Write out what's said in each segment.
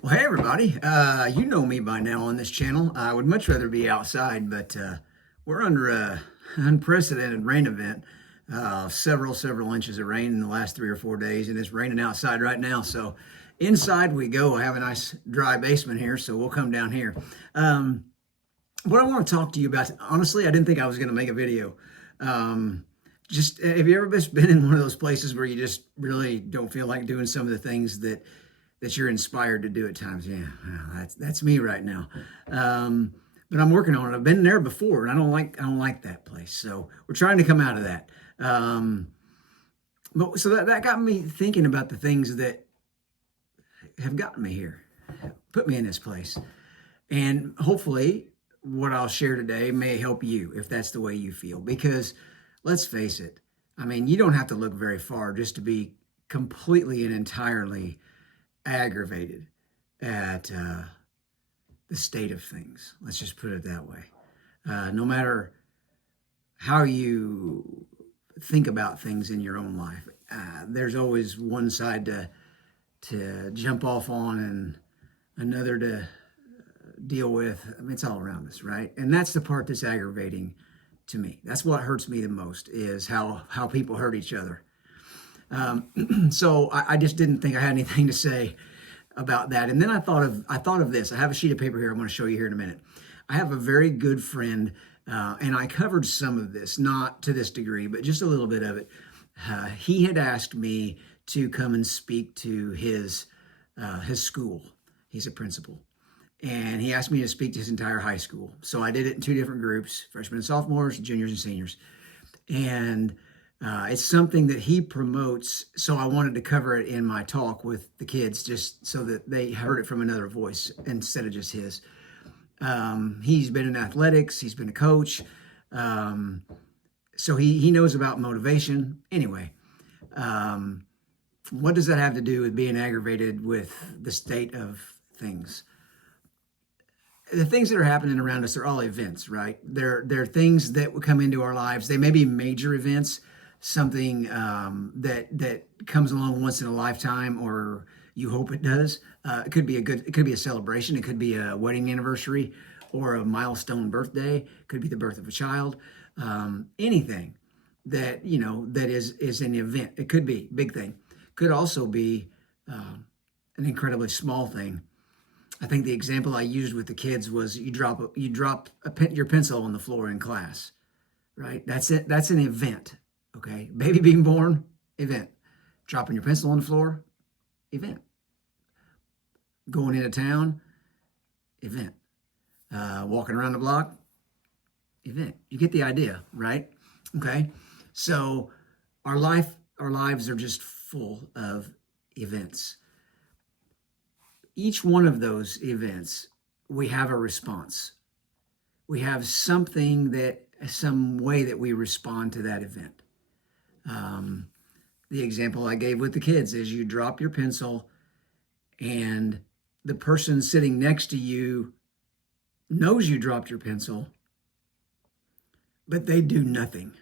Well, hey everybody. You know me by now on this channel. I would much rather be outside, but we're under a unprecedented rain event. Several inches of rain in the last 3 or 4 days, and it's raining outside right now. So inside we go. I have a nice dry basement here, so we'll come down here. Um, what I want to talk to you about, honestly, I didn't think I was going to make a video. Just have you ever just been in one of those places where you just really don't feel like doing some of the things that you're inspired to do at times? Yeah, well, that's me right now. But I'm working on it. I've been there before, and I don't like that place. So we're trying to come out of that. Um, but so that got me thinking about the things that have gotten me here, put me in this place, and hopefully what I'll share today may help you if that's the way you feel. Because let's face it, I mean, you don't have to look very far just to be completely and entirely aggravated at the state of things. Let's just put it that way. No matter how you think about things in your own life, there's always one side to jump off on and another to deal with. I mean, it's all around us, right? And that's the part that's aggravating to me. That's what hurts me the most, is how people hurt each other. So I just didn't think I had anything to say about that. And then I thought of this. I have a sheet of paper here. I'm going to show you here in a minute. I have a very good friend, and I covered some of this, not to this degree, but just a little bit of it. He had asked me to come and speak to his school. He's a principal, and he asked me to speak to his entire high school. So I did it in two different groups: freshmen and sophomores, juniors and seniors. And it's something that he promotes, so I wanted to cover it in my talk with the kids, just so that they heard it from another voice instead of just his. He's been in athletics, he's been a coach, so he knows about motivation. Anyway, what does that have to do with being aggravated with the state of things? The things that are happening around us are all events, right? They're things that will come into our lives. They may be major events, something that comes along once in a lifetime, or you hope it does. It could be a celebration. It could be a wedding anniversary or a milestone birthday. It could be the birth of a child. Anything that that is an event. It could be a big thing. Could also be an incredibly small thing. I think the example I used with the kids was you drop your pencil on the floor in class, right? That's it. That's an event. Okay, baby being born, event. Dropping your pencil on the floor, event. Going into town, event. Walking around the block, event. You get the idea, right? Okay, so our lives are just full of events. Each one of those events, we have a response. We have some way that we respond to that event. The example I gave with the kids is you drop your pencil, and the person sitting next to you knows you dropped your pencil, but they do nothing.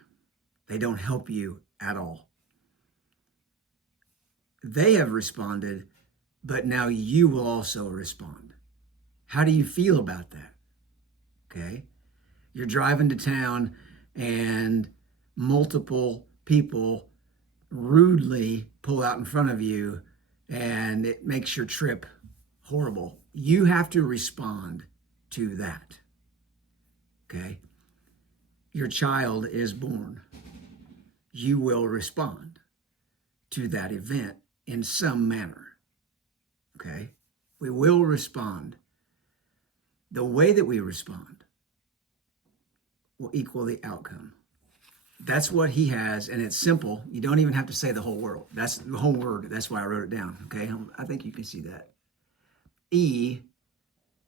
They don't help you at all. They have responded, but now you will also respond. How do you feel about that? Okay. You're driving to town and multiple people rudely pull out in front of you, and it makes your trip horrible. You have to respond to that. Okay. Your child is born. You will respond to that event in some manner. Okay? We will respond. The way that we respond will equal the outcome. That's what he has, and it's simple. You don't even have to say the whole word. That's the whole word. That's why I wrote it down. Okay? I think you can see that.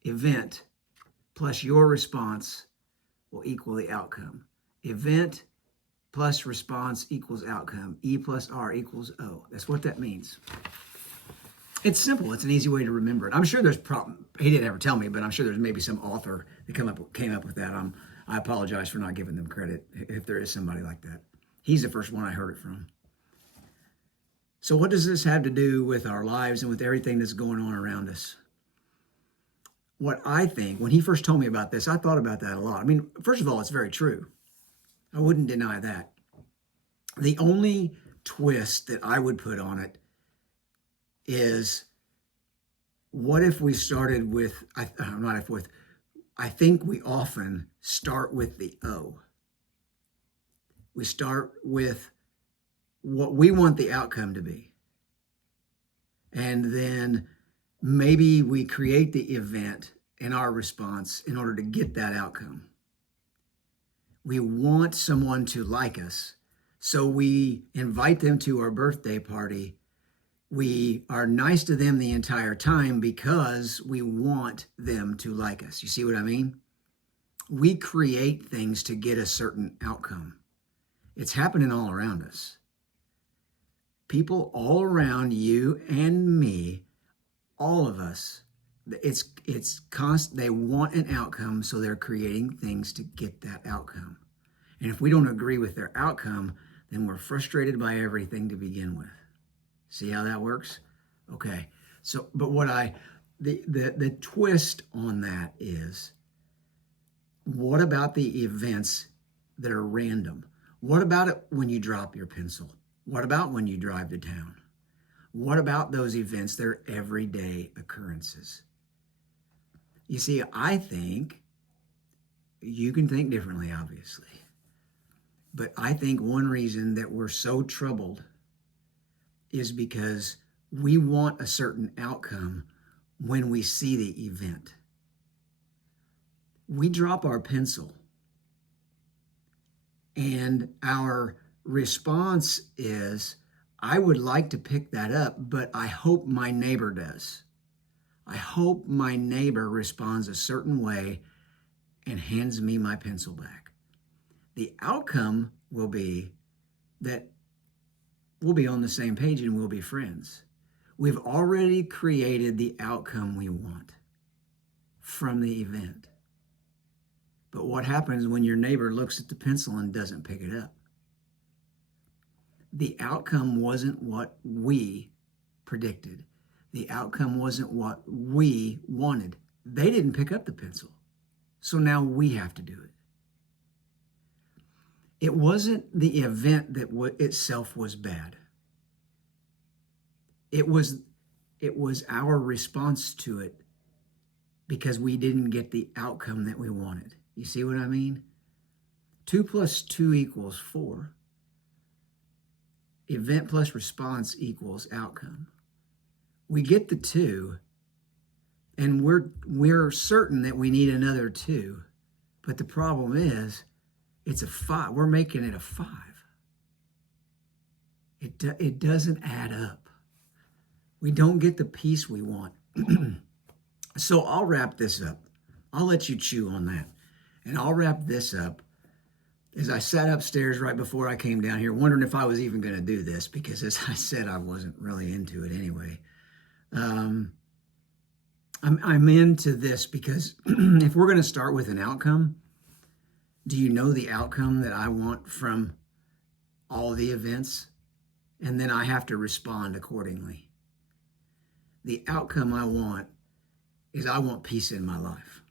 Event, plus your response will equal the outcome. Event plus response equals outcome. E+R equals O. That's what that means. It's simple. It's an easy way to remember it. I'm sure there's he didn't ever tell me, but I'm sure there's maybe some author that came up with that. I apologize for not giving them credit if there is somebody like that. He's the first one I heard it from. So what does this have to do with our lives and with everything that's going on around us? what I think, when he first told me about this, I thought about that a lot. I mean, first of all, it's very true. I wouldn't deny that. The only twist that I would put on it is, what if we started with, not if with, I think we often start with the O. We start with what we want the outcome to be. And then maybe we create the event in our response in order to get that outcome. We want someone to like us, so we invite them to our birthday party. We are nice to them the entire time because we want them to like us. You see what I mean? We create things to get a certain outcome. It's happening all around us. People all around you and me, all of us, it's constant. They want an outcome, so they're creating things to get that outcome. And if we don't agree with their outcome, then we're frustrated by everything to begin with. See how that works? Okay. So, but the twist on that is, what about the events that are random? What about it when you drop your pencil? What about when you drive to town? What about those events that are everyday occurrences? You see, I think you can think differently, obviously. But I think one reason that we're so troubled is because we want a certain outcome when we see the event. We drop our pencil, and our response is, I would like to pick that up, but I hope my neighbor does. I hope my neighbor responds a certain way and hands me my pencil back. The outcome will be that we'll be on the same page and we'll be friends. We've already created the outcome we want from the event. But what happens when your neighbor looks at the pencil and doesn't pick it up? The outcome wasn't what we predicted. The outcome wasn't what we wanted. They didn't pick up the pencil. So now we have to do it. It wasn't the event that itself was bad. It was our response to it because we didn't get the outcome that we wanted. You see what I mean? 2 + 2 = 4. Event plus response equals outcome. We get the 2, and we're certain that we need another 2. But the problem is, it's a 5. We're making it a 5. It doesn't add up. We don't get the peace we want. So I'll wrap this up. I'll let you chew on that. And I'll wrap this up. As I sat upstairs right before I came down here, wondering if I was even going to do this, because as I said, I wasn't really into it anyway. I'm into this because if we're going to start with an outcome, do you know the outcome that I want from all the events? And then I have to respond accordingly. The outcome I want is, I want peace in my life.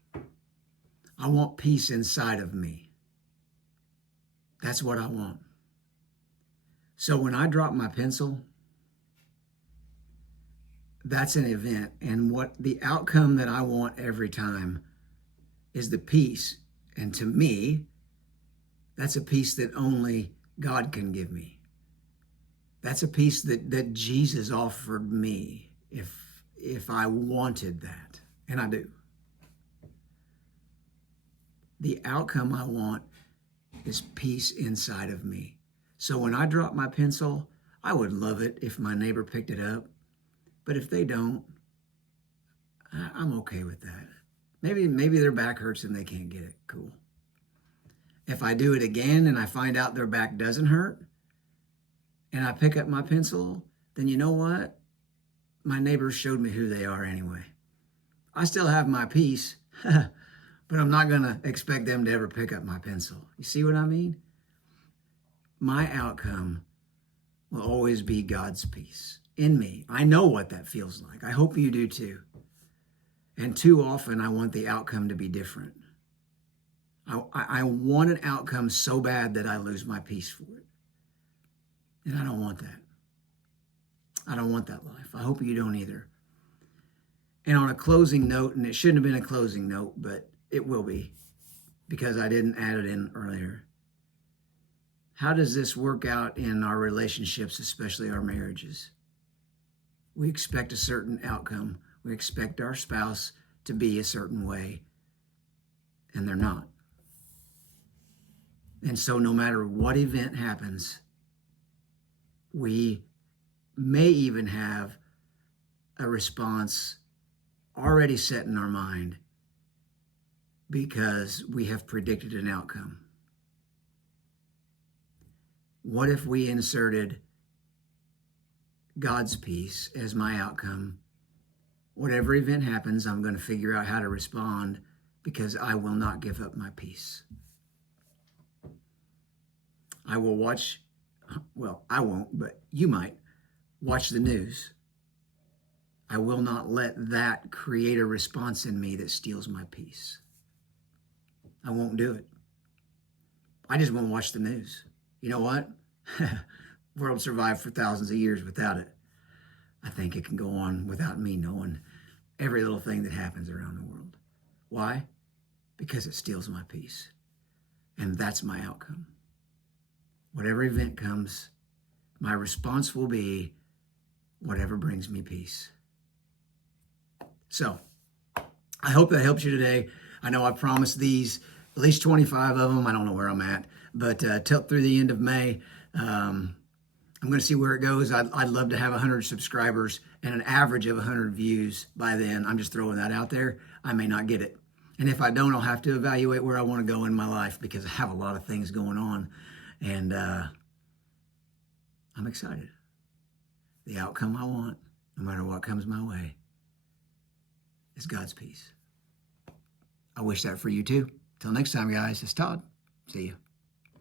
I want peace inside of me. That's what I want. So when I drop my pencil, that's an event. And what the outcome that I want every time is the peace. And to me, that's a peace that only God can give me. That's a peace that Jesus offered me if I wanted that. And I do. The outcome I want is peace inside of me. So when I drop my pencil, I would love it if my neighbor picked it up. But if they don't, I'm okay with that. Maybe their back hurts and they can't get it. Cool. If I do it again and I find out their back doesn't hurt and I pick up my pencil, then you know what? My neighbors showed me who they are anyway. I still have my peace, but I'm not going to expect them to ever pick up my pencil. You see what I mean? My outcome will always be God's peace in me. I know what that feels like. I hope you do too. And too often, I want the outcome to be different. I want an outcome so bad that I lose my peace for it. And I don't want that. I don't want that life. I hope you don't either. And on a closing note, and it shouldn't have been a closing note, but it will be because I didn't add it in earlier. How does this work out in our relationships, especially our marriages? We expect a certain outcome. We expect our spouse to be a certain way, and they're not. And so no matter what event happens, we may even have a response already set in our mind because we have predicted an outcome. What if we inserted God's peace as my outcome? Whatever event happens, I'm going to figure out how to respond because I will not give up my peace. I will watch, well, I won't, but you might watch the news. I will not let that create a response in me that steals my peace. I won't do it. I just won't watch the news. You know what? The world survived for thousands of years without it. I think it can go on without me knowing every little thing that happens around the world. Why? Because it steals my peace. And that's my outcome. Whatever event comes, my response will be whatever brings me peace. So, I hope that helps you today. I know I promised these, at least 25 of them. I don't know where I'm at, but till through the end of May, I'm going to see where it goes. I'd love to have 100 subscribers and an average of 100 views by then. I'm just throwing that out there. I may not get it. And if I don't, I'll have to evaluate where I want to go in my life because I have a lot of things going on. And I'm excited. The outcome I want, no matter what comes my way, is God's peace. I wish that for you too. Till next time, guys, it's Todd. See you.